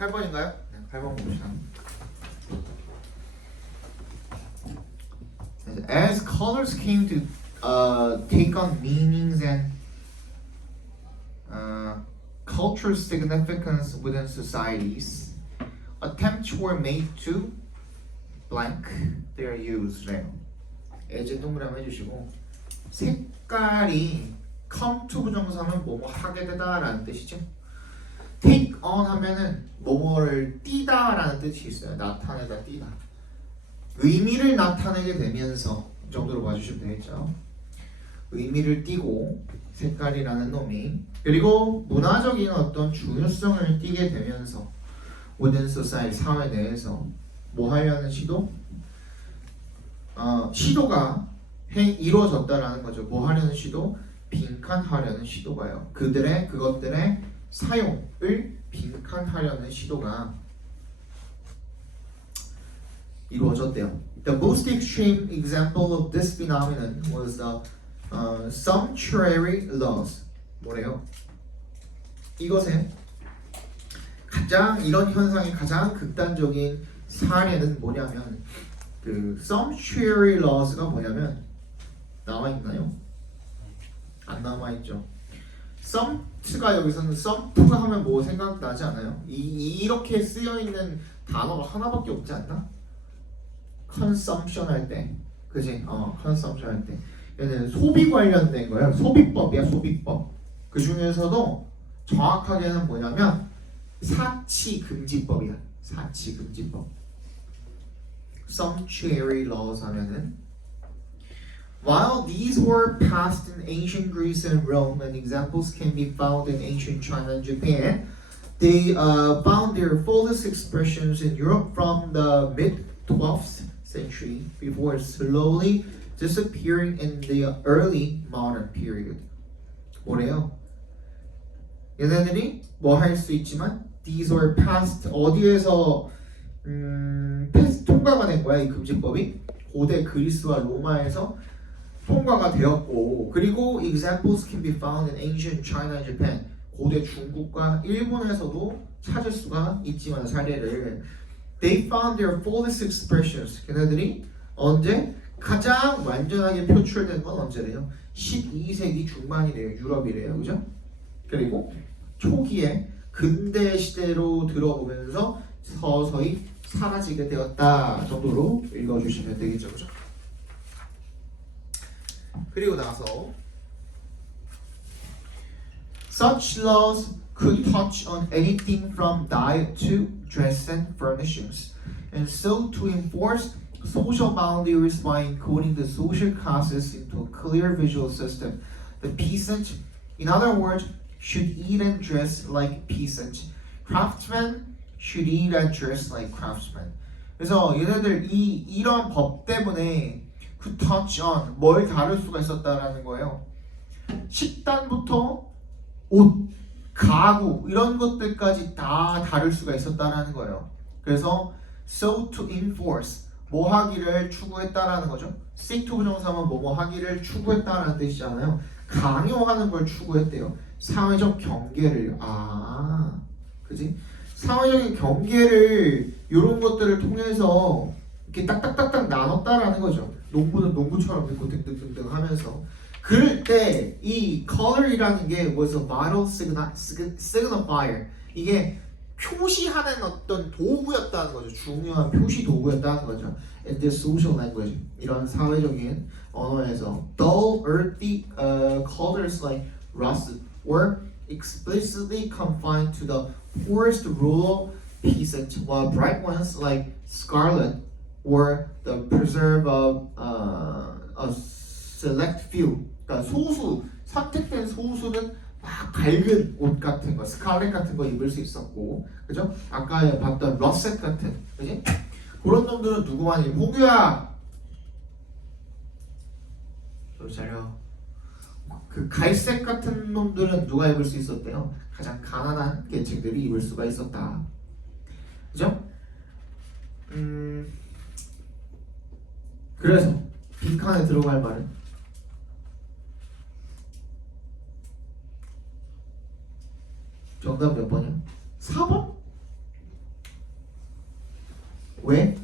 8번인가요? 네, 8번 봅시다. As colors came to take on meanings and cultural significance within societies, attempts were made to blank their use래요. 예제 동그라미 해주시고 색깔이 come to 부정사면 뭐뭐 하게 되다라는 뜻이죠. take on 하면은 뭐뭐를 띠다라는 뜻이 있어요. 나타내다, 띠다. 의미를 나타내게 되면서 정도로 봐주시면 되겠죠. 의미를 띠고 색깔이라는 놈이 그리고 문화적인 어떤 중요성을 띠게 되면서 within society 사회 내에서 뭐 하려는 시도? 시도가 이루어졌다라는 거죠. 뭐 하려는 시도? 빈칸하려는 시도가요. 그것들의 사용을 빈칸하려는 시도가 이루어졌대요. The most extreme example of this phenomenon was the sumptuary laws. 뭐래요? 이것의 이런 현상의 가장 극단적인 사례는 뭐냐면 그 sumptuary laws가 뭐냐면 나와 있나요? 안 나와 있죠. sump가 여기서는 sump가 하면 뭐 생각나지 않아요? 이렇게 쓰여 있는 단어가 하나밖에 없지 않나? consumption 할 때, 그지? consumption 할 때. 얘는 소비 관련된 거예요. 소비법이야, 소비법. 그 중에서도 정확하게는 뭐냐면 사치금지법이야. 사치금지법. sumptuary laws 하면은 while these were passed in ancient Greece and Rome, and examples can be found in ancient China and Japan, they found their fullest expressions in Europe from the mid-12th century before slowly disappearing in the early modern period. 뭐래요? 얘네들이 뭐 할 수 있지만 these were passed 어디에서 통과가 된 거야 이 금지법이? 고대 그리스와 로마에서 통과가 되었고 그리고 examples can be found in ancient China and Japan 고대 중국과 일본에서도 찾을 수가 있지만 사례를 they found their fullest expressions 걔네들이 언제? 가장 완전하게 표출된 건 언제래요? 12세기 중반이래요. 유럽이래요. 그죠? 그리고 초기에 근대 시대로 들어오면서 서서히 사라지게 되었다 정도로 읽어주시면 되겠죠. 그죠? 그리고 나서 Such laws could touch on anything from diet to dress and furnishings, and so to enforce social boundaries by encoding the social classes into a clear visual system. The peasant, in other words, should eat and dress like peasant. Craftsmen should eat and dress like craftsmen. 그래서 얘네들 이런 법 때문에 could touch on 뭘 다룰 수가 있었다라는 거예요. 식단부터 옷, 가구 이런 것들까지 다 다룰 수가 있었다라는 거예요. 그래서 so to enforce 뭐 하기를 추구했다라는 거죠. seek to 부정사면 뭐뭐 하기를 추구했다라는 뜻이잖아요. 강요하는 걸 추구했대요. 사회적 경계를 그지? 사회적인 경계를 이런 것들을 통해서 이렇게 딱딱딱딱 나눴다라는 거죠. 농부는 농부처럼 있고 등등등등 하면서 그럴 때 이 color이라는 게 was a vital signifier 이게 표시하는 어떤 도구였다는 거죠. 중요한 표시 도구였다는 거죠. In this social language 이런 사회적인 언어에서 dull, earthy colors like rust were explicitly confined to the poorest rural peasant, while bright ones like scarlet were the preserve of a select few. 그러니까 소수, 선택된 소수는 막 밝은 옷 같은 거, 스칼렛 같은 거 입을 수 있었고, 그죠? 아까 봤던 러셋 같은, 그지? 그런 놈들은 누구만 입? 홍규야! 잘려. 그 갈색 같은 놈들은 누가 입을 수 있었대요? 가장 가난한 계층들이 입을 수가 있었다. 그죠? 그래서 빈칸에 들어갈 말은 정답 몇 번이야? 4번? 왜?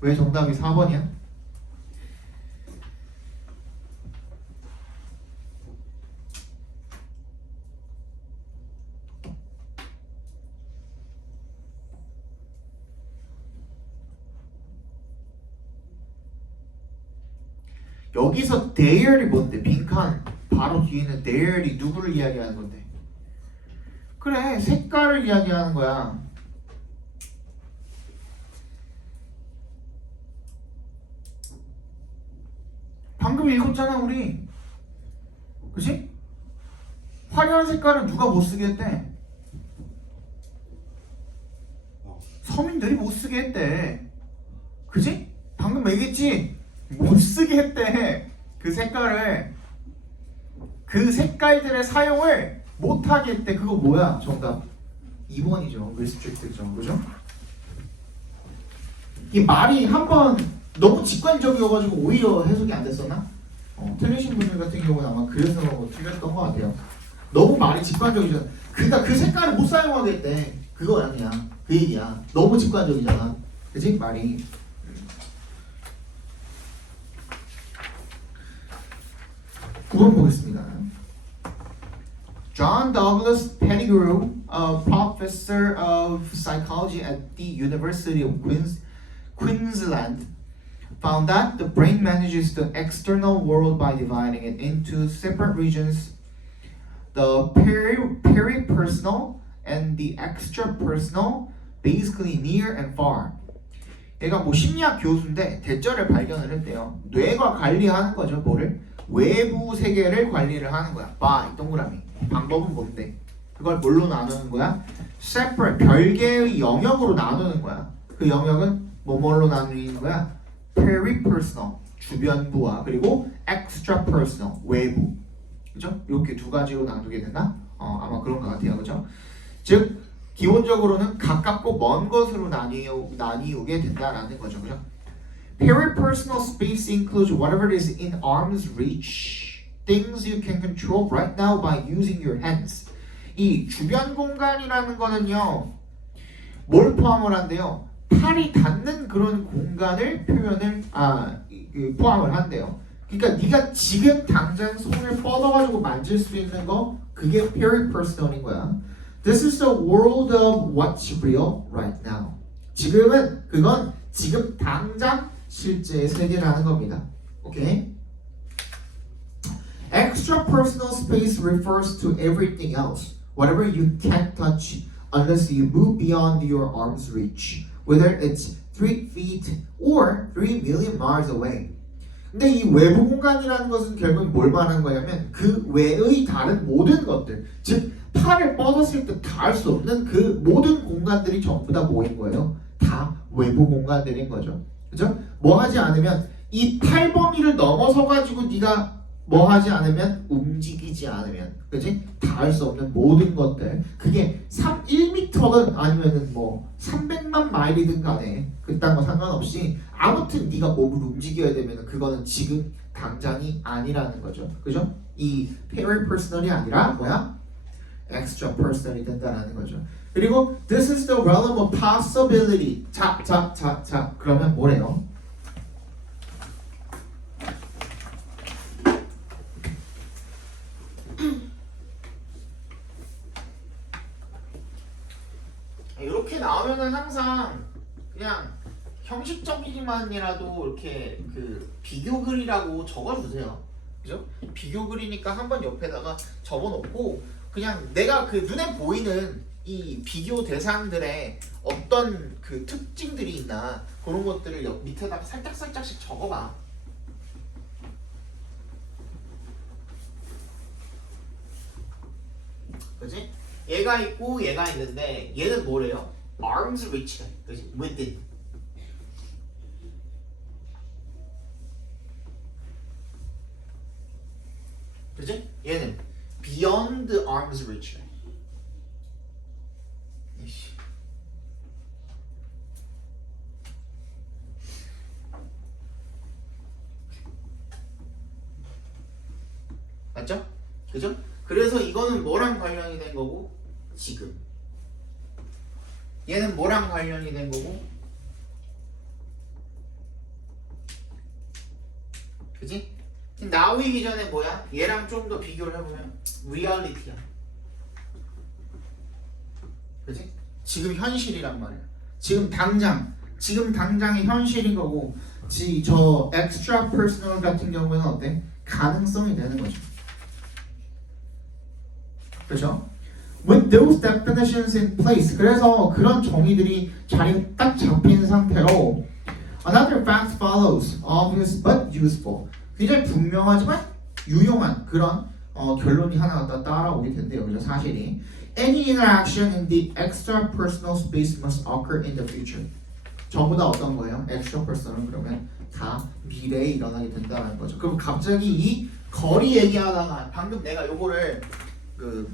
왜 정답이 4번이야? 여기서 there이 뭔데? 빈칸 바로 뒤에 있는 there이 누구를 이야기하는 건데? 그래, 색깔을 이야기하는 거야. 방금 읽었잖아 우리. 그치? 화려한 색깔은 누가 못 쓰게 했대? 서민들이 못 쓰게 했대. 그치? 방금 얘기했지? 못 쓰게 했대. 그 색깔을, 그 색깔들의 사용을 못하게 했대. 그거 뭐야? 정답 2번이죠. restrict죠. 그죠? 이 말이 한번 너무 직관적이어가지고 오히려 해석이 안 됐었나? 틀리신 분들 같은 경우는 아마 그래서 틀렸던 것 같아요. 너무 말이 직관적이잖아. 그러니까 그 색깔을 못 사용하게 했대. 그거야 그냥. 그 얘기야. 너무 직관적이잖아. 그치? 말이. 9번 보겠습니다. John Douglas Pettigrew, a professor of psychology at the University of Queensland, found that the brain manages the external world by dividing it into separate regions, the peripersonal and the extrapersonal, basically near and far. 얘가 뭐 심리학 교수인데 대절을 발견을 했대요. 뇌가 관리하는 거죠. 뭐를? 외부 세계를 관리를 하는 거야. by 동그라미. 방법은 뭔데? 그걸 뭘로 나누는 거야? separate, 별개의 영역으로 나누는 거야. 그 영역은 뭐로 나누는 거야? peripersonal, 주변부와 그리고 extrapersonal, 외부. 그죠? 이렇게 두 가지로 나누게 된다? 아마 그런 것 같아요. 그죠? 즉 기본적으로는 가깝고 먼 것으로 나뉘게 된다라는 거죠. 그죠? Peripersonal space includes whatever is in arm's reach, things you can control right now by using your hands. 이 주변 공간이라는 거는요, 뭘 포함을 한대요? 팔이 닿는 그런 공간을 포함을 한대요. 그러니까 네가 지금 당장 손을 뻗어가지고 만질 수 있는 거, 그게 peripersonal인 거야. This is the world of what's real right now. 지금은 그건 지금 당장 실제의 세계라는 겁니다. 오케이? Extrapersonal space refers to everything else, whatever you can't touch unless you move beyond your arm's reach, whether it's 3 feet or 3 million miles away. 근데 이 외부 공간이라는 것은 결국 뭘 말하는 거냐면 그 외의 다른 모든 것들, 즉 팔을 뻗었을 때 닿을 수 없는 그 모든 공간들이 전부 다 뭐인 거예요? 다 외부 공간들인 거죠. 그죠? 뭐 하지 않으면 이 팔 범위를 넘어서 가지고 네가 뭐 하지 않으면 움직이지 않으면 그지? 닿을 수 없는 모든 것들 그게 1m든 아니면은 뭐 300만 마일이든 간에 그딴 거 상관없이 아무튼 네가 몸을 움직여야 되면 그거는 지금 당장이 아니라는 거죠. 그죠? 이 peripersonal이 아니라 뭐야? extrapersonal이 된다라는 거죠. 그리고 this is the realm of possibility. 자 그러면 뭐래요? 이렇게 나오면은 항상 그냥 형식적이지만이라도 이렇게 그 비교글이라고 적어주세요. 그죠? 비교글이니까 한번 옆에다가 접어놓고 그냥 내가 그 눈에 보이는 이 비교 대상들의 어떤 그 특징들이 있나 그런 것들을 밑에다가 살짝씩 적어봐. 그지? 얘가 있고 얘가 있는데 얘는 뭐래요? arm's reach, 그지? within. 그지? 얘는 beyond arm's reach. 맞죠? 그죠? 그래서 이거는 뭐랑 관련이 된 거고? 지금. 얘는 뭐랑 관련이 된 거고? 그지? 나오기 전에 뭐야? 얘랑 좀 더 비교를 해보면 리얼리티야. 그지? 지금 현실이란 말이야. 지금 당장의 현실인 거고, 저 extra personal 같은 경우에는 어때? 가능성이 되는 거죠. 그렇죠? With those definitions in place, 그래서 그런 정의들이 자리에 딱 잡힌 상태로 another fact follows, obvious but useful. 굉장히 분명하지만 유용한 그런 결론이 하나가 따라오게 된대요. 그죠? 사실이 any interaction in the extra personal space must occur in the future. 전부 다 어떤 거예요? extra personal 그러면 다 미래에 일어나게 된다는 거죠. 그럼 갑자기 이 거리 얘기하다가 방금 내가 요거를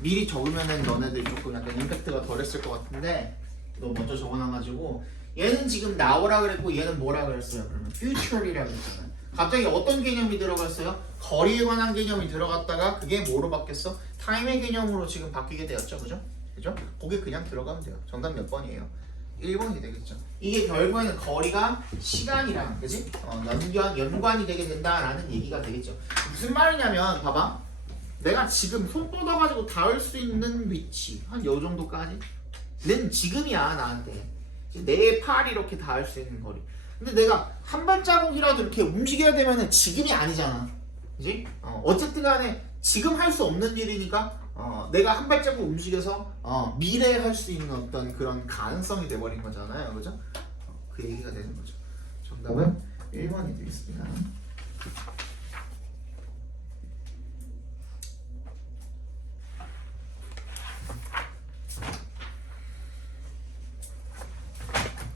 미리 적으면은 너네들 조금 약간 임팩트가 덜했을 것 같은데 너 먼저 적어놔가지고 얘는 지금 now라 그랬고 얘는 뭐라 그랬어요? 그러면 future이라고 했잖아요. 갑자기 어떤 개념이 들어갔어요? 거리에 관한 개념이 들어갔다가 그게 뭐로 바뀌었어? 타임의 개념으로 지금 바뀌게 되었죠. 그죠? 그죠? 거기 그냥 들어가면 돼요. 정답 몇 번이에요? 1번이 되겠죠. 이게 결국에는 거리가 시간이랑 그지? 연관이 되게 된다라는 얘기가 되겠죠. 무슨 말이냐면 봐봐. 내가 지금 손 뻗어가지고 닿을 수 있는 위치 한 요 정도까지 는 지금이야 나한테. 내 팔이 이렇게 닿을 수 있는 거리. 근데 내가 한 발자국이라도 이렇게 움직여야 되면은 지금이 아니잖아. 그지? 어쨌든 간에 지금 할 수 없는 일이니까 내가 한 발자국 움직여서 미래에 할 수 있는 어떤 그런 가능성이 돼버린 거잖아요. 그죠? 그 얘기가 되는 거죠. 정답은 1번이 되겠습니다.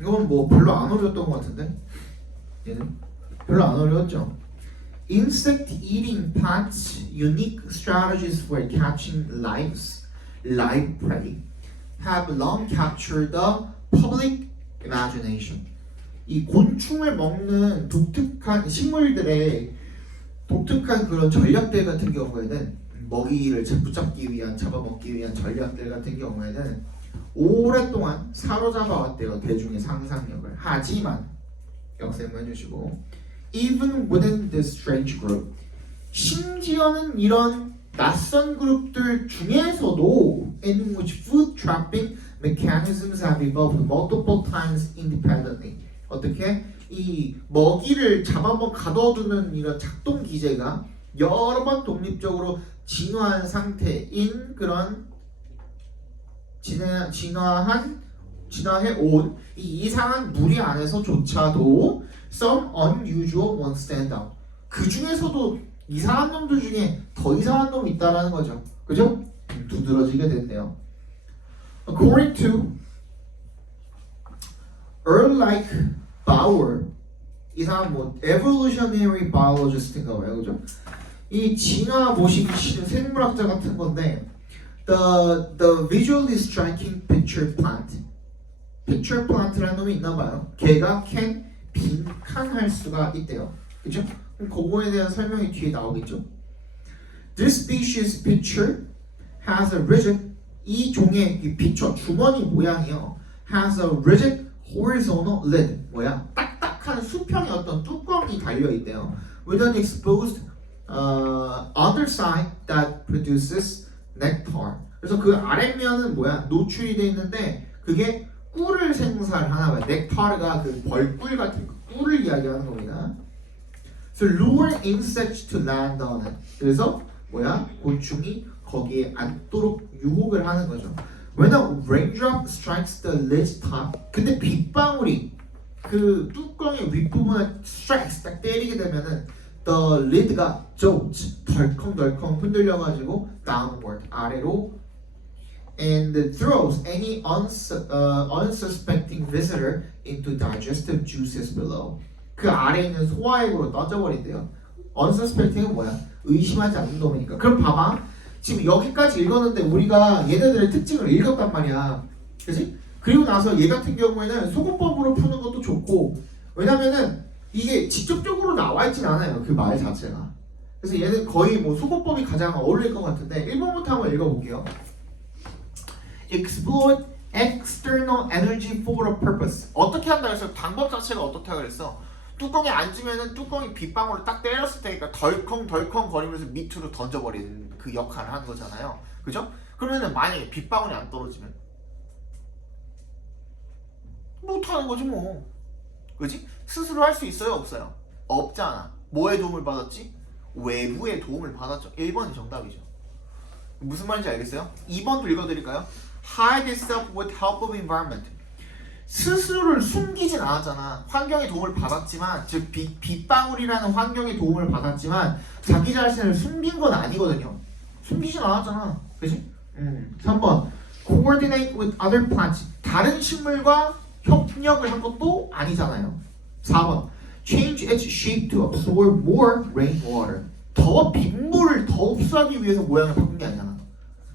이건 뭐 별로 안 어려웠던 것 같은데? 얘는 별로 안 어려웠죠? Insect eating plants' unique strategies for catching live prey have long captured the public imagination. 이 곤충을 먹는 독특한 식물들의 독특한 그런 전략들 같은 경우에는 먹이를 붙잡기 위한 잡아먹기 위한 전략들 같은 경우에는 오랫동안 사로잡아왔대요. 대중의 상상력을. 하지만 역세문 해주시고 even within this strange group 심지어는 이런 낯선 그룹들 중에서도 in which food trapping mechanisms have evolved multiple times independently. 어떻게? 이 먹이를 가둬두는 이런 작동 기제가 여러 번 독립적으로 진화한 상태인 그런 진화해 온 이 이상한 무리 안에서조차도 some unusual ones stand out. 그 중에서도 이상한 놈들 중에 더 이상한 놈이 있다라는 거죠. 그죠? 두드러지게 됐네요. According to Erlich Bauer, 이 사람 뭐 evolutionary biologist인가 봐요. 그죠? 이 진화 모시기 싫은 생물학자 같은 건데 the visually striking picture plant라는 놈이 있나 봐요. 걔가 can 빈칸할 수가 있대요. 그죠? 그럼 그거에 대한 설명이 뒤에 나오겠죠. This species picture has a rigid 이 종의 이 피처 주머니 모양이요. has a rigid horizontal lid 뭐야? 딱딱한 수평의 어떤 뚜껑이 달려 있대요. With an exposed underside that produces nectar. 그래서 그 아랫면은 뭐야? 노출이 돼 있는데 그게 꿀을 생산을 하나 봐요. 넥타르가 그 벌꿀 같은 꿀을 이야기하는 겁니다. So lure insects to land on it. 그래서 뭐야? 곤충이 거기에 앉도록 유혹을 하는 거죠. When a raindrop strikes the lid top. 근데 빗방울이 그 뚜껑의 윗부분을 strikes 딱 때리게 되면은 the lid가 jolts 덜컹덜컹 흔들려가지고 downward 아래로 and throws any unsuspecting visitor into digestive juices below. 그 아래에 있는 소화액으로 던져버린대요. unsuspecting은 뭐야? 의심하지 않는 놈이니까. 그럼 봐봐. 지금 여기까지 읽었는데 우리가 얘네들의 특징을 읽었단 말이야. 그치? 그리고 나서 얘 같은 경우에는 소거법으로 푸는 것도 좋고 왜냐면은 이게 직접적으로 나와 있진 않아요. 그 말 자체가. 그래서 얘는 거의 뭐 소거법이 가장 어울릴 것 같은데 1번부터 한번 읽어볼게요. Exploit external energy for a purpose. 어떻게 한다 그래서 방법 자체가 어떻다 그랬어? 뚜껑에 앉으면은 뚜껑이 빗방울을 딱 때렸을 때니까 덜컹덜컹 거리면서 밑으로 던져버리는 그 역할을 하는 거잖아요. 그죠? 그러면은 만약에 빗방울이 안 떨어지면 못하는 거지 뭐. 그지? 스스로 할 수 있어요 없어요? 없잖아. 뭐의 도움을 받았지? 외부의 도움을 받았죠. 1번이 정답이죠. 무슨 말인지 알겠어요? 2번도 읽어드릴까요? Hide itself with help of environment. 스스로를 숨기진 않았잖아. 환경의 도움을 받았지만, 즉 빗방울이라는 환경의 도움을 받았지만 자기 자신을 숨긴 건 아니거든요. 숨기진 않았잖아. 그치? 3번 Coordinate with other plants. 다른 식물과 협력을 한 것도 아니잖아요. 4번 Change its shape to absorb more rainwater. 더 빗물을 더 흡수하기 위해서 모양을 바꾼 게 아니잖아.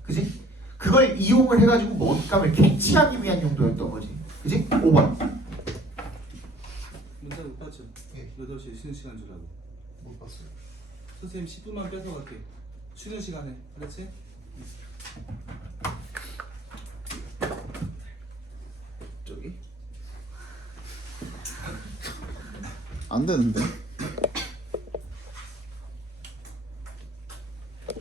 그치? 그걸 이용을 해가지고 먹잇감을 캐치하기 위한 용도였던 거지. 그치? 5번 문자 못 봤죠? 예. 8시에 쉬는 시간 주라고. 못 봤어요. 선생님 10분만 뺏어갈게. 쉬는 시간에. 알았지? 저기? 안 되는데?